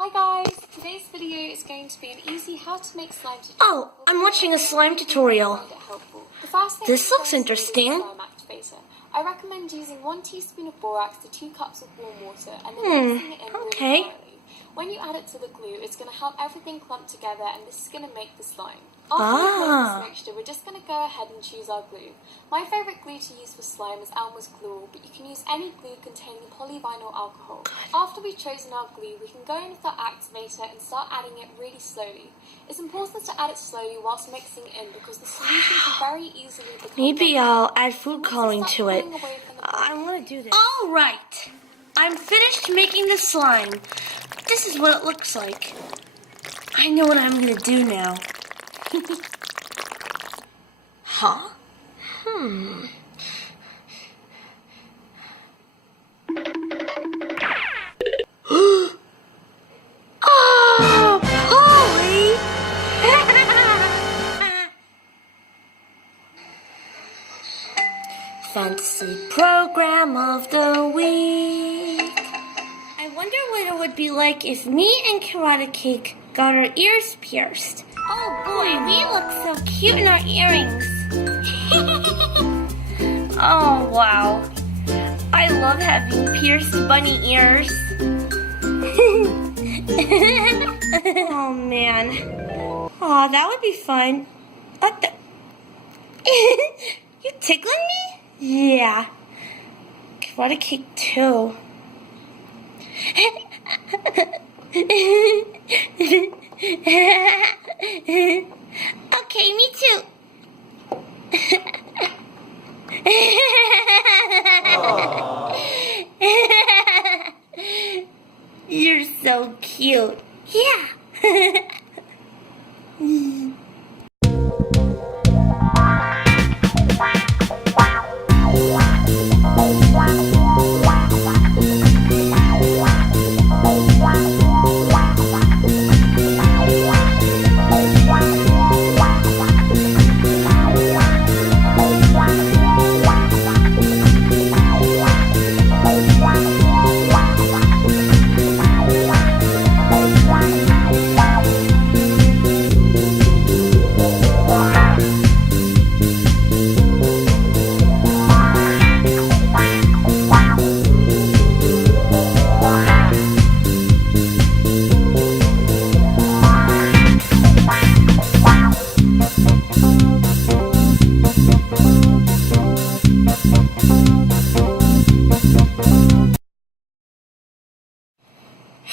Hi guys, today's video is going to be an easy how to make slime tutorial. Oh, I'm watching a slime tutorial. This looks interesting. I recommend using 1 teaspoon of borax to 2 cups of warm water and then mixing it in really thoroughly. When you add it to the glue, it's going to help everything clump together and this is going to make the slime. After we mix this mixture, we're just going to go ahead and choose our glue. My favourite glue to use for slime is Elmer's glue, but you can use any glue containing polyvinyl alcohol. After we've chosen our glue, we can go in with our activator and start adding it really slowly. It's important to add it slowly whilst mixing it in because the solution can very easily become... Maybe I'll add food coloring to it. I want to do this. Alright, I'm finished making the slime. This is what it looks like. I know what I'm going to do now. Huh? Oh, Paulie! Fancy program of the week. I wonder what it would be like if me and Karate Cake got our ears pierced. Oh boy, we look so cute in our earrings. Oh wow. I love having pierced bunny ears. Oh man. Oh, that would be fun. What the? You tickling me? Yeah. Karate Cake too. Okay, me too. You're so cute. Yeah.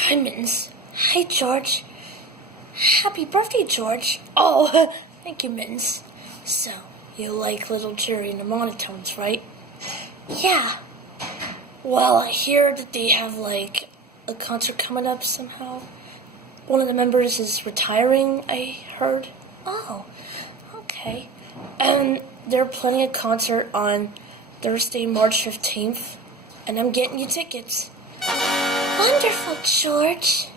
Hi, Mittens. Hi, George. Happy birthday, George. Oh, thank you, Mittens. So, you like Little Jerry and the Monotones, right? Yeah. Well, I hear that they have, like, a concert coming up somehow. One of the members is retiring, I heard. Oh, okay. And they're planning a concert on Thursday, March 15th, and I'm getting you tickets. Wonderful, George.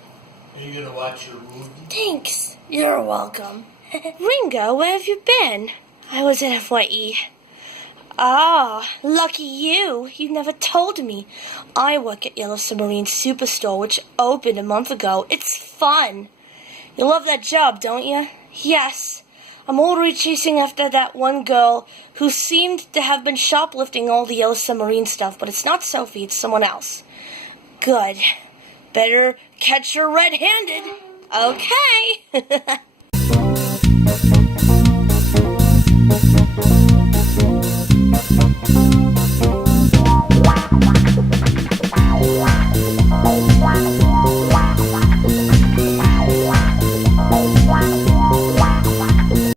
Are you gonna watch your movie? Thanks. You're welcome. Ringo, where have you been? I was in Hawaii. Ah, lucky you. You never told me. I work at Yellow Submarine Superstore, which opened a month ago. It's fun. You love that job, don't you? Yes. I'm already chasing after that one girl who seemed to have been shoplifting all the Yellow Submarine stuff, but it's not Sophie, it's someone else. Good. Better catch her red-handed. Okay.